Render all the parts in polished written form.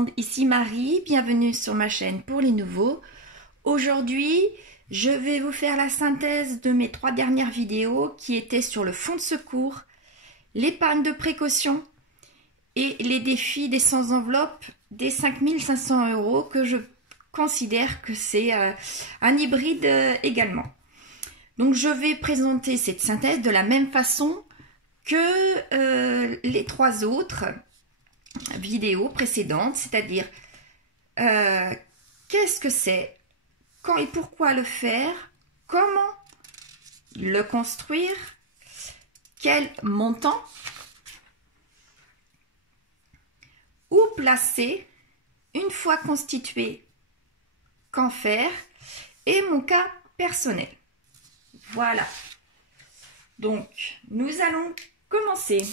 monde, ici Marie, bienvenue sur ma chaîne pour les nouveaux. Aujourd'hui, je vais vous faire la synthèse de mes 3 dernières vidéos qui étaient sur le fonds de secours, l'épargne de précaution et les défis des sans enveloppe des 5500 € que je considère que c'est un hybride également. Donc je vais présenter cette synthèse de la même façon que les 3 autres vidéos précédentes, c'est-à-dire qu'est-ce que c'est, quand et pourquoi le faire, comment le construire, quel montant, où placer une fois constitué, qu'en faire et mon cas personnel. Voilà. Donc, nous allons commencer.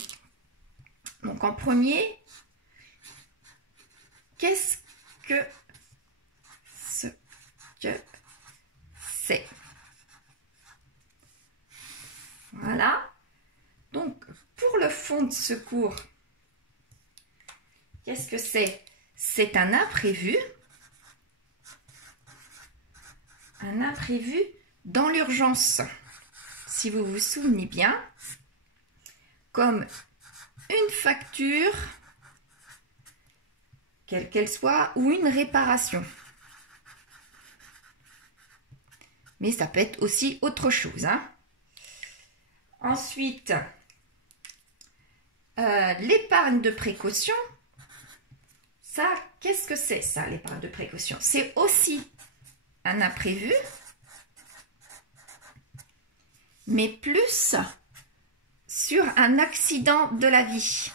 Donc, en premier, qu'est-ce que c'est? Voilà. Donc, pour le fonds de secours, qu'est-ce que c'est? C'est un imprévu. Un imprévu dans l'urgence. Si vous vous souvenez bien, comme une facture, quelle qu'elle soit, ou une réparation. Mais ça peut être aussi autre chose. Hein. Ensuite, l'épargne de précaution. Ça, qu'est-ce que c'est ça, l'épargne de précaution? C'est aussi un imprévu, mais plus sur un accident de la vie.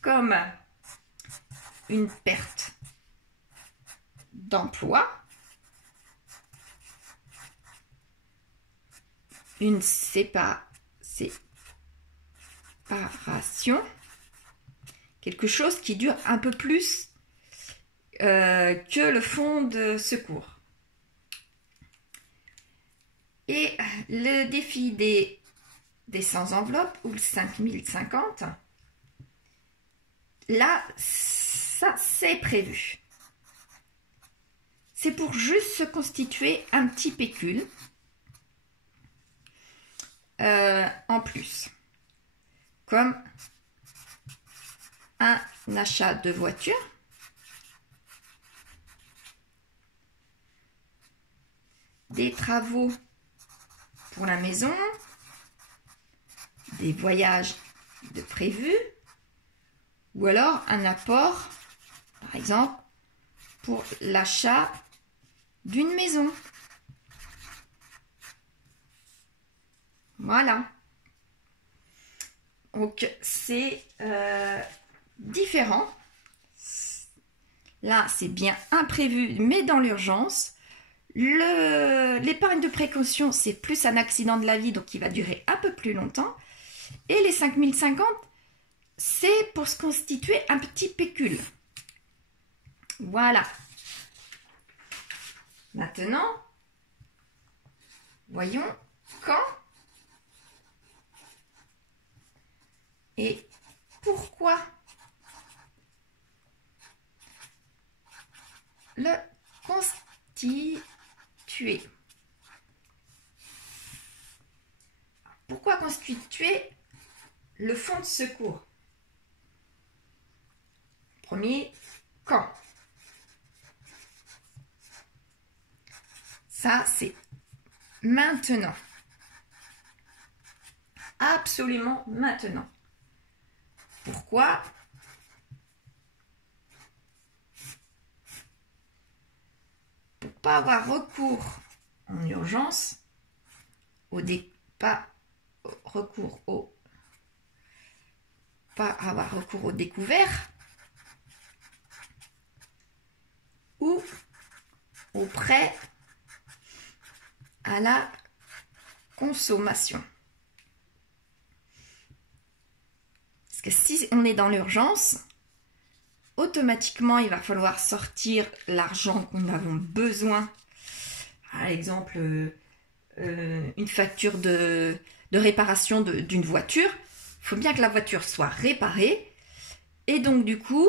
Comme une perte d'emploi, une séparation, quelque chose qui dure un peu plus que le fonds de secours. Et le défi des sans enveloppe, ou le 5050, là, ça c'est prévu. C'est pour juste se constituer un petit pécule en plus, comme un achat de voiture, des travaux pour la maison, des voyages de prévus, ou alors un apport, par exemple, pour l'achat d'une maison. Voilà. Donc, c'est différent. Là, c'est bien imprévu, mais dans l'urgence. L'épargne de précaution, c'est plus un accident de la vie, donc qui va durer un peu plus longtemps. Et les 5050, c'est pour se constituer un petit pécule. Voilà. Maintenant, voyons quand et pourquoi le constituer. Pourquoi constituer le fonds de secours? Premier, quand? Ça, c'est maintenant. Absolument maintenant. Pourquoi? Pour ne pas avoir recours en urgence, pas avoir recours au découvert ou au prêt à la consommation. Parce que si on est dans l'urgence, automatiquement il va falloir sortir l'argent qu'on a besoin. Par exemple, une facture de réparation d'une voiture, faut bien que la voiture soit réparée. Et donc du coup,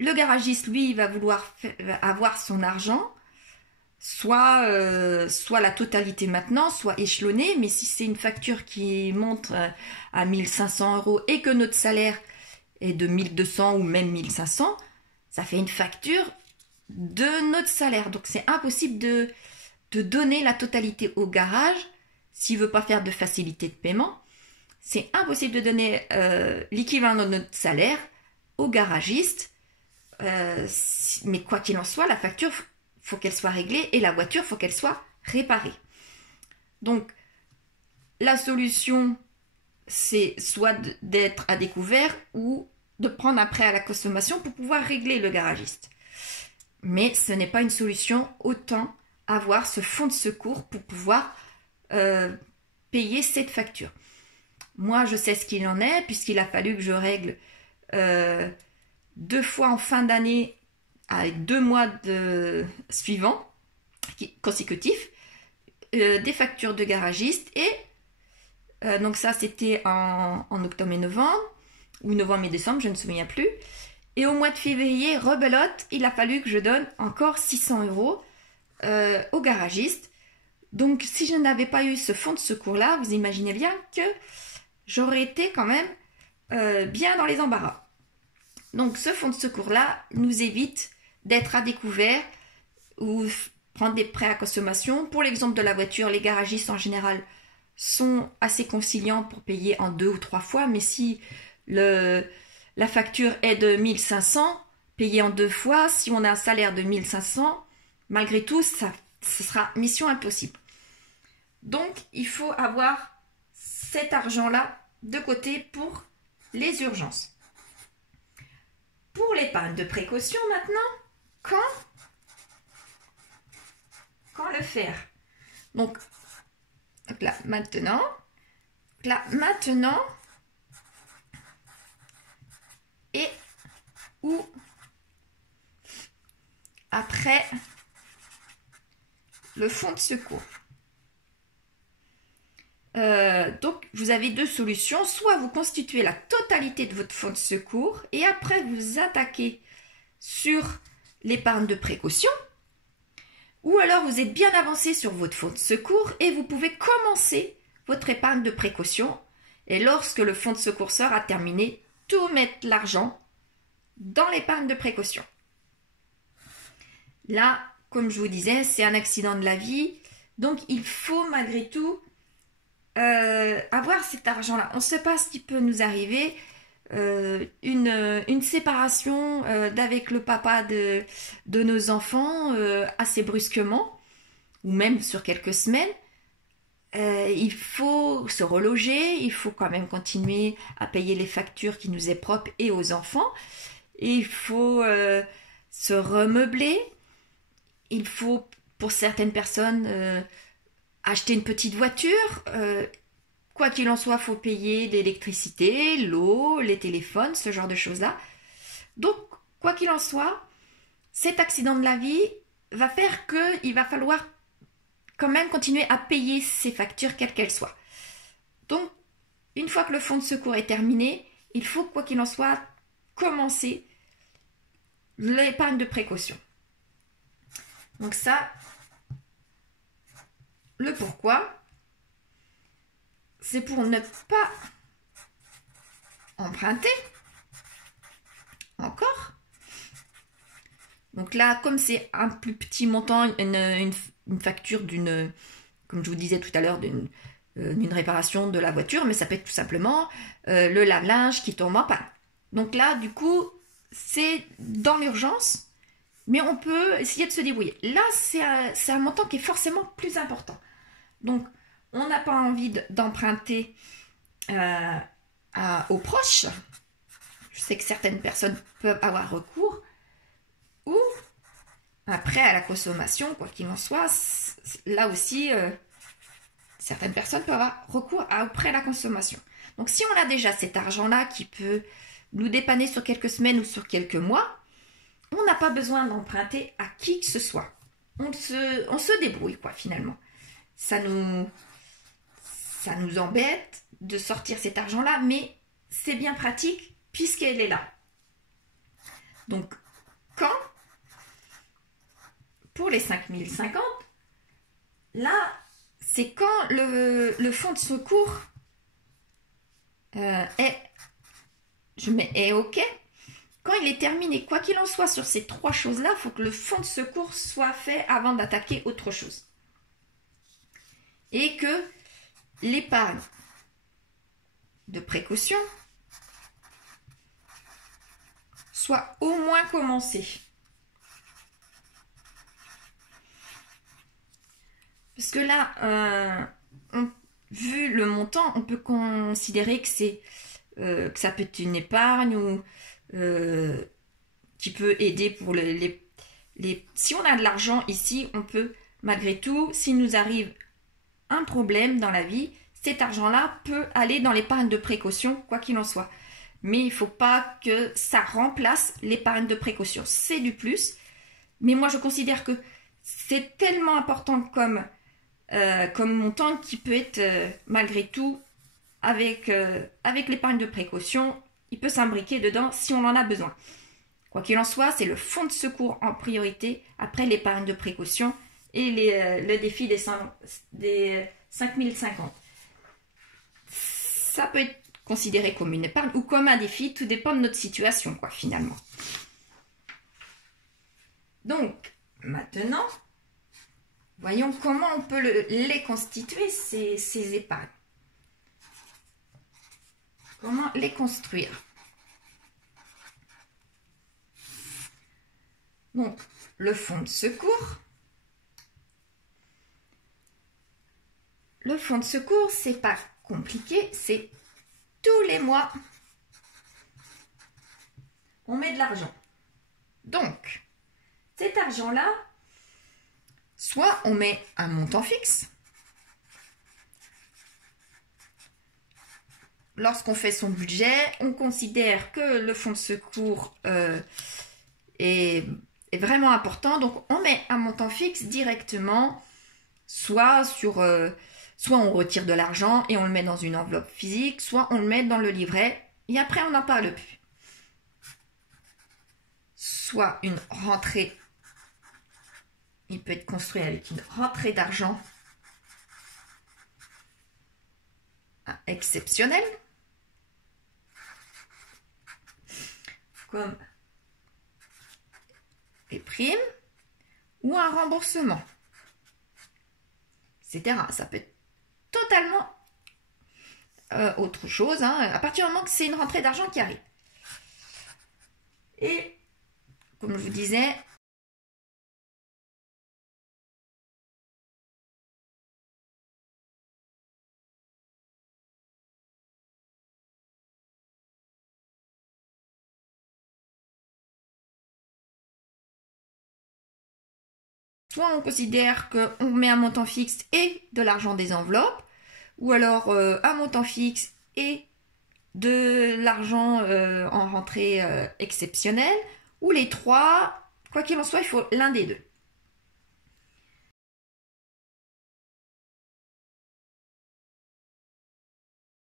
le garagiste, lui, il va vouloir avoir son argent, soit la totalité maintenant, soit échelonné. Mais si c'est une facture qui monte à 1500 € et que notre salaire est de 1200 ou même 1500, ça fait une facture de notre salaire. Donc c'est impossible de donner la totalité au garage s'il ne veut pas faire de facilité de paiement. C'est impossible de donner l'équivalent de notre salaire au garagiste. Mais quoi qu'il en soit, la facture, faut qu'elle soit réglée et la voiture, faut qu'elle soit réparée. Donc, la solution, c'est soit d'être à découvert ou de prendre un prêt à la consommation pour pouvoir régler le garagiste. Mais ce n'est pas une solution, autant avoir ce fonds de secours pour pouvoir payer cette facture. Moi, je sais ce qu'il en est, puisqu'il a fallu que je règle 2 fois en fin d'année avec 2 mois suivants consécutifs des factures de garagiste. Et donc ça, c'était en octobre et novembre, ou novembre et décembre, je ne me souviens plus. Et au mois de février, rebelote, il a fallu que je donne encore 600 € au garagiste. Donc si je n'avais pas eu ce fonds de secours-là, vous imaginez bien que j'aurais été quand même bien dans les embarras. Donc ce fonds de secours-là nous évite d'être à découvert ou prendre des prêts à consommation. Pour l'exemple de la voiture, les garagistes en général sont assez conciliants pour payer en 2 ou 3 fois, mais si la facture est de 1500, payer en 2 fois, si on a un salaire de 1500, malgré tout, ce sera mission impossible. Donc, il faut avoir cet argent-là de côté pour les urgences. Pour l'épargne de précaution maintenant, quand le faire? Donc là, maintenant, et ou après le fonds de secours. Donc, vous avez 2 solutions. Soit vous constituez la totalité de votre fonds de secours et après vous attaquez sur l'épargne de précaution. Ou alors vous êtes bien avancé sur votre fonds de secours et vous pouvez commencer votre épargne de précaution. Et lorsque le fonds de secours sera terminé, tout mettre l'argent dans l'épargne de précaution. Là, comme je vous disais, c'est un accident de la vie. Donc, il faut malgré tout avoir cet argent-là. On ne sait pas ce qui peut nous arriver. Une séparation d'avec le papa de nos enfants assez brusquement, ou même sur quelques semaines. Il faut se reloger, il faut quand même continuer à payer les factures qui nous est propres et aux enfants. Il faut se remeubler. Il faut, pour certaines personnes, acheter une petite voiture. Quoi qu'il en soit, il faut payer l'électricité, l'eau, les téléphones, ce genre de choses-là. Donc, quoi qu'il en soit, cet accident de la vie va faire qu'il va falloir quand même continuer à payer ces factures, quelles qu'elles soient. Donc, une fois que le fonds de secours est terminé, il faut, quoi qu'il en soit, commencer l'épargne de précaution. Donc ça, le pourquoi, c'est pour ne pas emprunter encore. Donc là, comme c'est un plus petit montant, une facture d'une, comme je vous disais tout à l'heure, d'une réparation de la voiture, mais ça peut être tout simplement le lave-linge qui tombe en panne. Donc là, du coup, c'est dans l'urgence, mais on peut essayer de se débrouiller. Là, c'est un montant qui est forcément plus important. Donc, on n'a pas envie d'emprunter aux proches. Je sais que certaines personnes peuvent avoir recours. Ou un prêt à la consommation, quoi qu'il en soit. Là aussi, certaines personnes peuvent avoir recours au prêt à la consommation. Donc, si on a déjà cet argent-là qui peut nous dépanner sur quelques semaines ou sur quelques mois, on n'a pas besoin d'emprunter à qui que ce soit. On se débrouille, quoi, finalement. Ça nous embête de sortir cet argent-là, mais c'est bien pratique puisqu'elle est là. Donc, quand, pour les 5050, là, c'est quand le fonds de secours est OK. Quand il est terminé, quoi qu'il en soit, sur ces trois choses-là, il faut que le fonds de secours soit fait avant d'attaquer autre chose. Et que l'épargne de précaution soit au moins commencée. Parce que là, vu le montant, on peut considérer que que ça peut être une épargne ou qui peut aider pour si on a de l'argent ici, on peut malgré tout, s'il nous arrive un problème dans la vie, cet argent-là peut aller dans l'épargne de précaution, quoi qu'il en soit. Mais il ne faut pas que ça remplace l'épargne de précaution. C'est du plus. Mais moi, je considère que c'est tellement important comme montant qui peut être, malgré tout, avec l'épargne de précaution, il peut s'imbriquer dedans si on en a besoin. Quoi qu'il en soit, c'est le fonds de secours en priorité, après l'épargne de précaution et le défi des 5050. Ça peut être considéré comme une épargne ou comme un défi, tout dépend de notre situation, quoi, finalement. Donc, maintenant, voyons comment on peut les constituer, ces épargnes. Comment les construire? Donc, le fonds de secours. Le fonds de secours, c'est pas compliqué, c'est tous les mois, on met de l'argent. Donc, cet argent-là, soit on met un montant fixe. Lorsqu'on fait son budget, on considère que le fonds de secours est vraiment important. Donc, on met un montant fixe directement, soit on retire de l'argent et on le met dans une enveloppe physique, soit on le met dans le livret et après on n'en parle plus. Soit une rentrée, il peut être construit avec une rentrée d'argent exceptionnelle, comme les primes ou un remboursement, etc. Ça peut être totalement autre chose, hein, à partir du moment que c'est une rentrée d'argent qui arrive. Et comme je vous disais, soit on considère qu'on met un montant fixe et de l'argent des enveloppes, ou alors un montant fixe et de l'argent en rentrée exceptionnelle, ou les trois, quoi qu'il en soit, il faut l'un des deux.